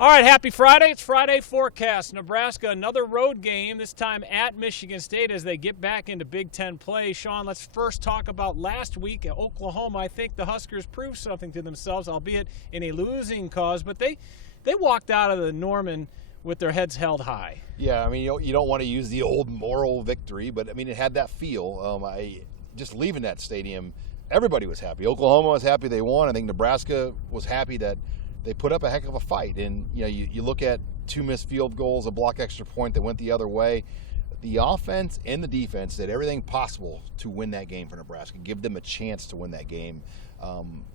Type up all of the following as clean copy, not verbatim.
All right, happy Friday. It's Friday Forecast. Nebraska, another road game, this time at Michigan State as they get back into Big Ten play. Sean, let's first talk about last week at Oklahoma. I think the Huskers proved something to themselves, albeit in a losing cause, but they walked out of the Norman with their heads held high. Yeah, I mean, you don't want to use the old moral victory, but, I mean, it had that feel. Just leaving that stadium, everybody was happy. Oklahoma was happy they won. I think Nebraska was happy that they put up a heck of a fight. And, you look at two missed field goals, a block extra point that went the other way. The offense and the defense did everything possible to win that game for Nebraska, give them a chance to win that game.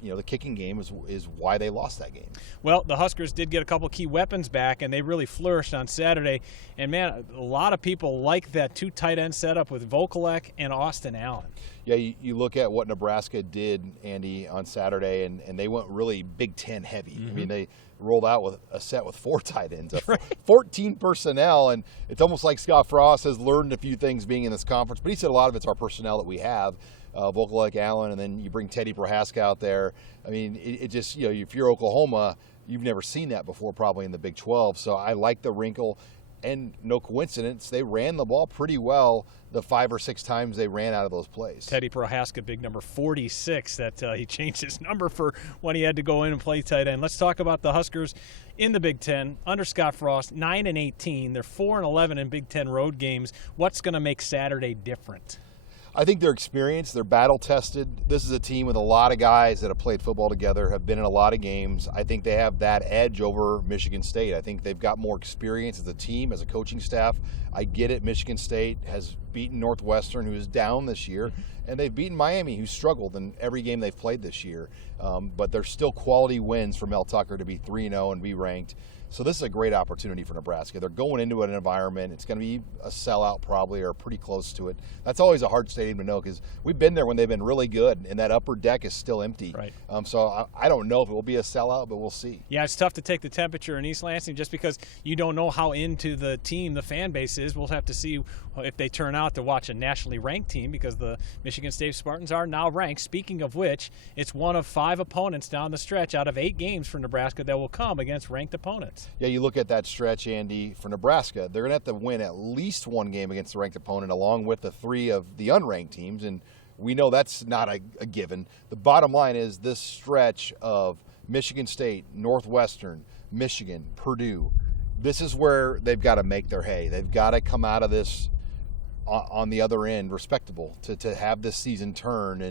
The kicking game is why they lost that game. Well, the Huskers did get a couple key weapons back, and they really flourished on Saturday. And, man, a lot of people like that two tight end setup with Vokalek and Austin Allen. Yeah, you look at what Nebraska did, Andy, on Saturday, and they went really Big Ten heavy. Mm-hmm. I mean, they rolled out with a set with four tight ends, right. 14 personnel, and it's almost like Scott Frost has learned a few things being in this conference, but he said a lot of it's our personnel that we have. Vokalek, Allen, and then you bring Teddy Prohaska out there. I mean, it just, if you're Oklahoma, you've never seen that before probably in the Big 12. So I like the wrinkle, and no coincidence, they ran the ball pretty well the 5 or 6 times they ran out of those plays. Teddy Prohaska, big number 46, that he changed his number for when he had to go in and play tight end. Let's talk about the Huskers in the Big Ten under Scott Frost, 9-18. They're 4-11 in Big Ten road games. What's going to make Saturday different? I think they're experienced, they're battle-tested. This is a team with a lot of guys that have played football together, have been in a lot of games. I think they have that edge over Michigan State. I think they've got more experience as a team, as a coaching staff. I get it, Michigan State has beaten Northwestern, who is down this year, and they've beaten Miami, who struggled in every game they've played this year. But there's still quality wins for Mel Tucker to be 3-0 and be ranked. So this is a great opportunity for Nebraska. They're going into an environment. It's going to be a sellout probably, or pretty close to it. That's always a hard stadium to know because we've been there when they've been really good, and that upper deck is still empty. Right. So I don't know if it will be a sellout, but we'll see. Yeah, it's tough to take the temperature in East Lansing just because you don't know how into the team the fan base is. We'll have to see if they turn out to watch a nationally ranked team because the Michigan State Spartans are now ranked. Speaking of which, it's one of 5 opponents down the stretch out of 8 games for Nebraska that will come against ranked opponents. Yeah, you look at that stretch, Andy, for Nebraska, they're going to have to win at least one game against the ranked opponent along with the 3 of the unranked teams, and we know that's not a given. The bottom line is this stretch of Michigan State, Northwestern, Michigan, Purdue, this is where they've got to make their hay. They've got to come out of this on the other end respectable to have this season turn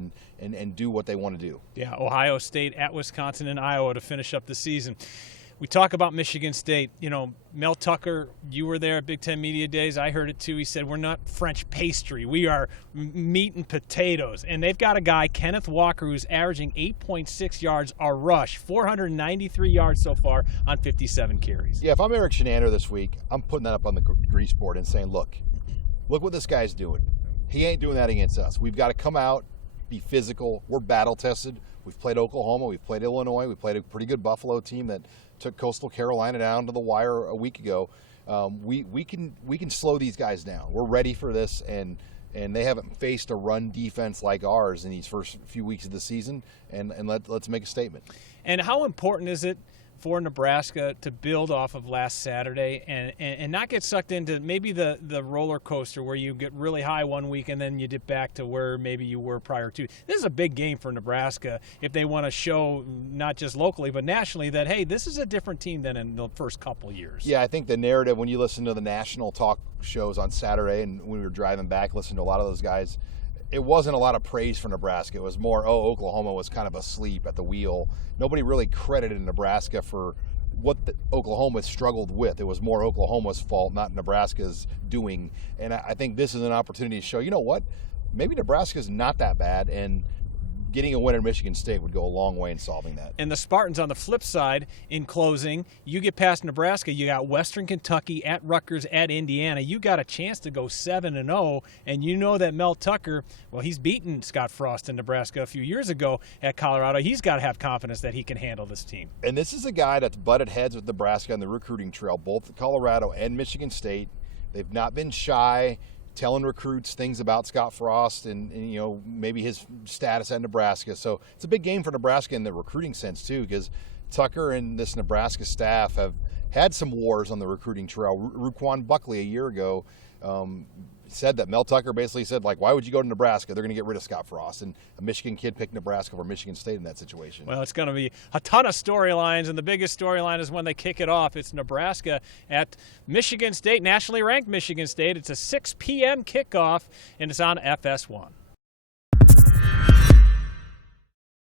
and do what they want to do. Yeah, Ohio State at Wisconsin and Iowa to finish up the season. We talk about Michigan State. Mel Tucker, you were there at Big Ten Media Days. I heard it too. He said, we're not French pastry. We are meat and potatoes. And they've got a guy, Kenneth Walker, who's averaging 8.6 yards a rush, 493 yards so far on 57 carries. Yeah, if I'm Eric Shenander this week, I'm putting that up on the grease board and saying, look what this guy's doing. He ain't doing that against us. We've got to come out, be physical. We're battle-tested. We've played Oklahoma. We've played Illinois. We played a pretty good Buffalo team that took Coastal Carolina down to the wire a week ago. We can slow these guys down. We're ready for this, and they haven't faced a run defense like ours in these first few weeks of the season. And let's make a statement. And how important is it for Nebraska to build off of last Saturday and not get sucked into maybe the roller coaster where you get really high one week and then you dip back to where maybe you were prior to? This is a big game for Nebraska if they want to show not just locally but nationally that, hey, this is a different team than in the first couple years. Yeah, I think the narrative when you listen to the national talk shows on Saturday and when we were driving back, listening to a lot of those guys, it wasn't a lot of praise for Nebraska. It was more, Oklahoma was kind of asleep at the wheel. Nobody really credited Nebraska for what Oklahoma struggled with. It was more Oklahoma's fault, not Nebraska's doing. And I think this is an opportunity to show, you know what, maybe Nebraska's not that bad, and getting a win at Michigan State would go a long way in solving that. And the Spartans on the flip side, in closing, you get past Nebraska, you got Western Kentucky at Rutgers at Indiana. You got a chance to go 7-0, and you know that Mel Tucker, well, he's beaten Scott Frost in Nebraska a few years ago at Colorado. He's got to have confidence that he can handle this team. And this is a guy that's butted heads with Nebraska on the recruiting trail, both Colorado and Michigan State. They've not been shy telling recruits things about Scott Frost and maybe his status at Nebraska. So it's a big game for Nebraska in the recruiting sense too, because Tucker and this Nebraska staff have had some wars on the recruiting trail. Ruquan Buckley a year ago said that Mel Tucker basically said, like, why would you go to Nebraska? They're going to get rid of Scott Frost. And a Michigan kid picked Nebraska over Michigan State in that situation. Well, it's going to be a ton of storylines, and the biggest storyline is when they kick it off. It's Nebraska at Michigan State, nationally ranked Michigan State. It's a 6 p.m. kickoff, and it's on FS1.